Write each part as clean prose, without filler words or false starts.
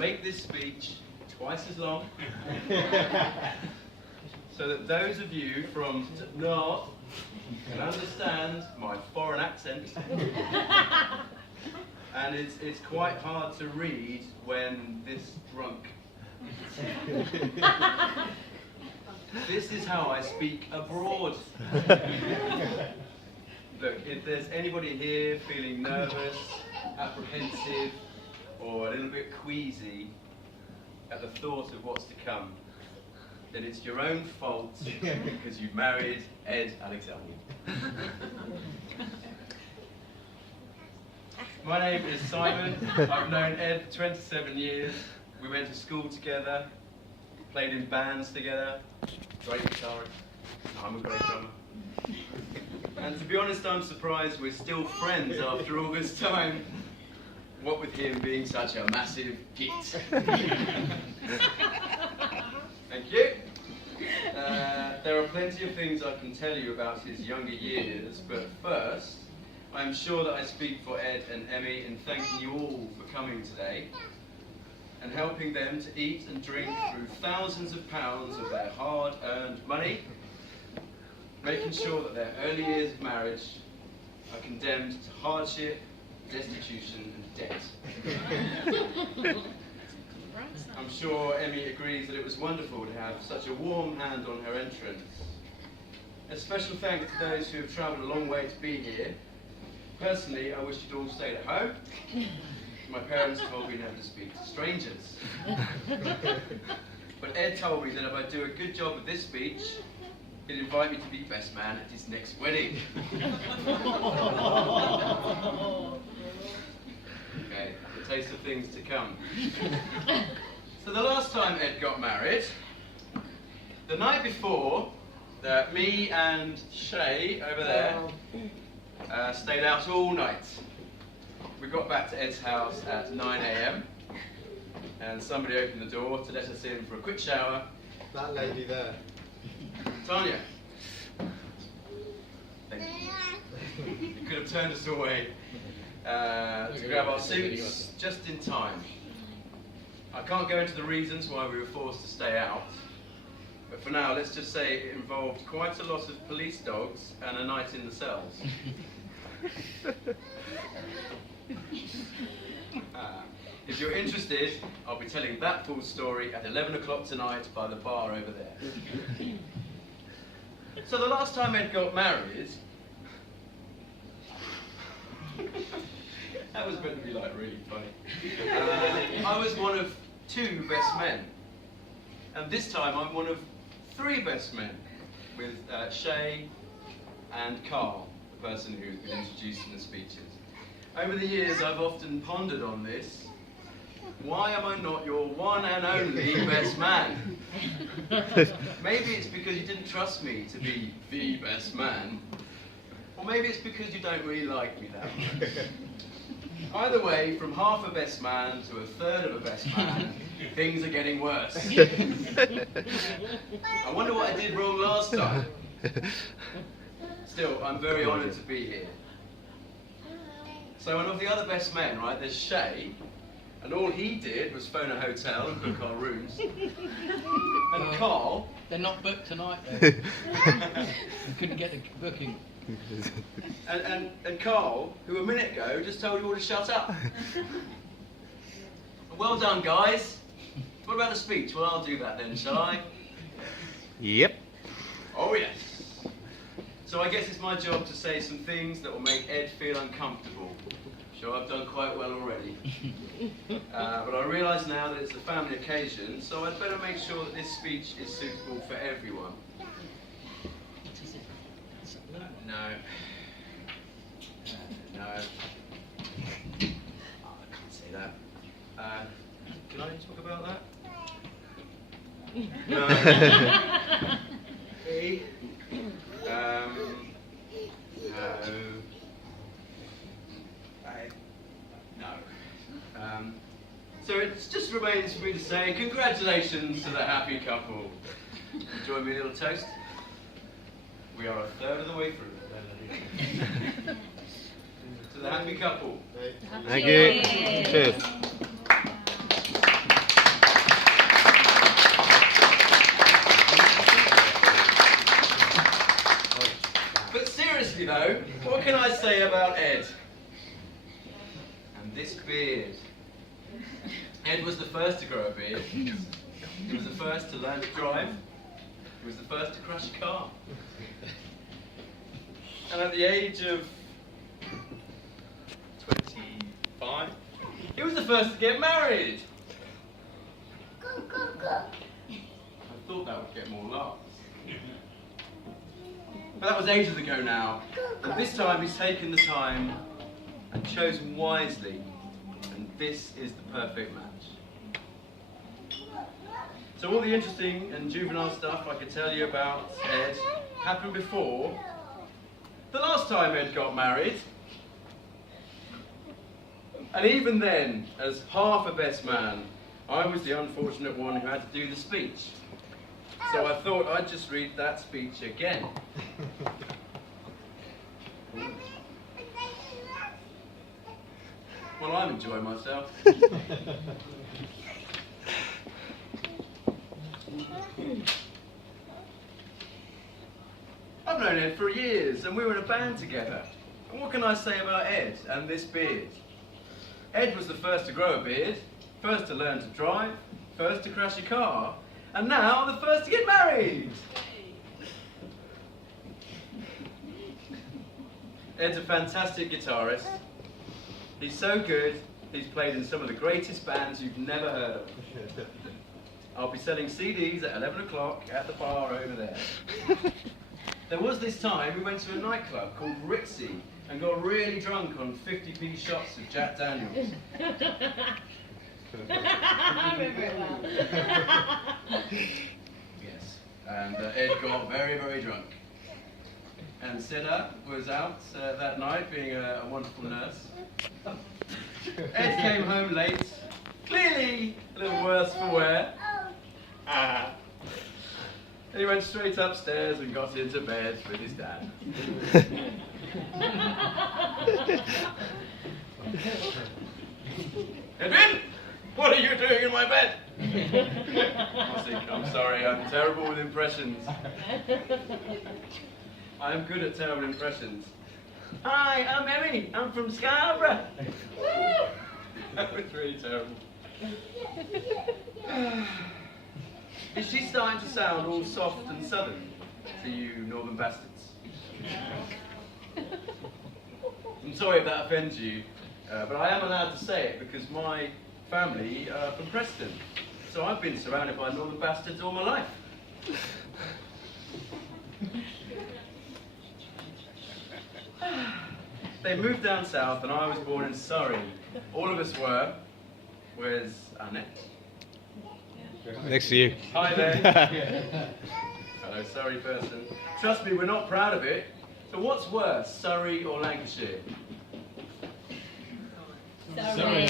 make this speech twice as long, so that those of you from North can understand my foreign accent. And it's quite hard to read when this drunk. This is how I speak abroad. Look, if there's anybody here feeling nervous, apprehensive, or a little bit queasy at the thought of what's to come, then it's your own fault because you've married Ed Alexander. My name is Simon. I've known Ed for 27 years. We went to school together, played in bands together. Great guitarist. I'm a great drummer. And to be honest, I'm surprised we're still friends after all this time. What with him being such a massive git. Thank you. There are plenty of things I can tell you about his younger years, but first, I'm sure that I speak for Ed and Emmy in thanking you all for coming today and helping them to eat and drink through thousands of pounds of their hard-earned money, making sure that their early years of marriage are condemned to hardship, destitution and debt. I'm sure Emmy agrees that it was wonderful to have such a warm hand on her entrance. A special thanks to those who have travelled a long way to be here. Personally, I wish you'd all stayed at home. My parents told me never to speak to strangers. But Ed told me that if I do a good job of this speech, he'd invite me to be best man at his next wedding. Okay, the taste of things to come. So the last time Ed got married, the night before, me and Shay over there stayed out all night. We got back to Ed's house at 9 AM and somebody opened the door to let us in for a quick shower. That lady there. Tanya. Thank you. You could have turned us away to grab our suits just in time. I can't go into the reasons why we were forced to stay out, but for now let's just say it involved quite a lot of police dogs and a night in the cells. If you're interested, I'll be telling that full story at 11 o'clock tonight by the bar over there. So the last time Ed got married, that was meant to be like really funny. I was one of 2 best men, and this time I'm one of 3 best men with Shay and Carl, the person who's been introduced in the speeches. Over the years I've often pondered on this. Why am I not your one and only best man? Maybe it's because you didn't trust me to be the best man, or maybe it's because you don't really like me that much. Either way, from half a best man to a third of a best man, things are getting worse. I wonder what I did wrong last time. Still, I'm very honoured to be here. So, and of the other best men, right, there's Shay, and all he did was phone a hotel and book our rooms. And Carl... They're not booked tonight, though. We couldn't get the booking. And Carl, who a minute ago just told you all to shut up. Well done, guys. What about the speech? Well, I'll do that then, shall I? Yep. Oh, yes. So I guess it's my job to say some things that will make Ed feel uncomfortable. I'm sure I've done quite well already. But I realise now that it's a family occasion, so I'd better make sure that this speech is suitable for everyone. No. No. Oh, I can't say that. Can I talk about that? No. Hey. No. No. So it just remains for me to say congratulations to the happy couple. Join me in a little toast. We are a third of the way through. To the happy couple. Thank you. Cheers. and this beard. Ed was the first to grow a beard. He was the first to learn to drive. He was the first to crash a car. And at the age of 25, he was the first to get married. I thought that would get more laughs. But that was ages ago now. And this time he's taken the time and chosen wisely. And this is the perfect match. So all the interesting and juvenile stuff I could tell you about Ed happened before the last time Ed got married. And even then, as half a best man, I was the unfortunate one who had to do the speech. So I thought I'd just read that speech again. Well, I'm enjoying myself. I've known Ed for years, and we were in a band together. And what can I say about Ed and this beard? Ed was the first to grow a beard, first to learn to drive, first to crash a car, and now the first to get married. Ed's a fantastic guitarist. He's so good, he's played in some of the greatest bands you've never heard of. I'll be selling CDs at 11 o'clock at the bar over there. There was this time we went to a nightclub called Ritzy and got really drunk on 50p shots of Jack Daniels. I remember it well. Yes, and Ed got very, very drunk. And Seda was out that night being a wonderful nurse. Ed came home late, clearly a little worse for wear. And he went straight upstairs and got into bed with his dad. Edwin, what are you doing in my bed? I'm sorry, I'm terrible with impressions. I am good at terrible impressions. Hi, I'm Emmy. I'm from Scarborough. That was really terrible. Is she starting to sound all soft and southern to you northern bastards? I'm sorry if that offends you, but I am allowed to say it because my family are from Preston. So I've been surrounded by northern bastards all my life. They moved down south and I was born in Surrey. All of us were. Where's Annette? Next to you. Hi there. Hello, Surrey person. Trust me, we're not proud of it. So what's worse, Surrey or Lancashire? Sorry.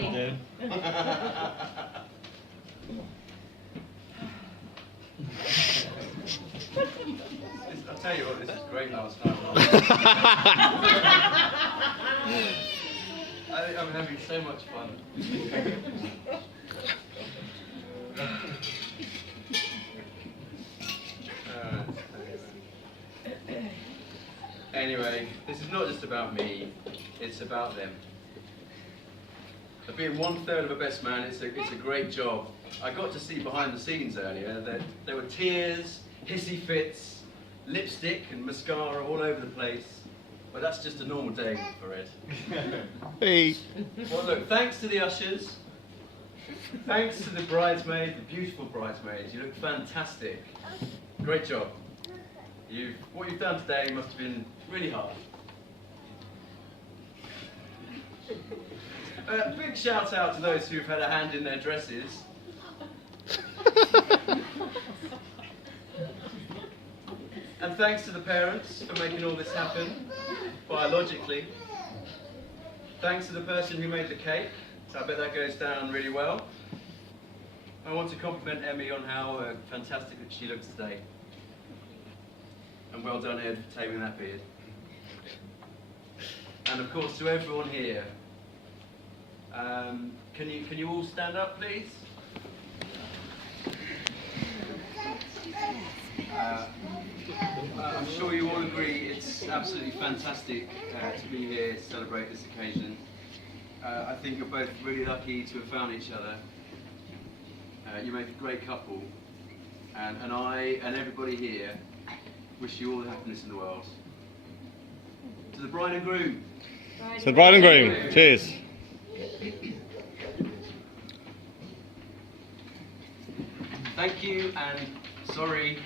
I'll tell you what, this is great last night. I'm having so much fun. Anyway, this is not just about me, it's about them. Being 1/3 of a best man, it's a great job. I got to see behind the scenes earlier that there were tears, hissy fits, lipstick and mascara all over the place. But that's just a normal day for Ed. Hey. Well look, thanks to the ushers, thanks to the bridesmaids, the beautiful bridesmaids, you look fantastic. Great job. What you've done today must have been really hard. Big shout out to those who've had a hand in their dresses. And thanks to the parents for making all this happen, biologically. Thanks to the person who made the cake, so I bet that goes down really well. I want to compliment Emmy on how fantastic that she looks today. And well done, Ed, for taming that beard. And of course, to everyone here, can you all stand up, please? I'm sure you all agree it's absolutely fantastic to be here to celebrate this occasion. I think you're both really lucky to have found each other. You make a great couple, and I and everybody here wish you all the happiness in the world. To the bride and groom. To the bride and groom. Cheers. Thank you and sorry.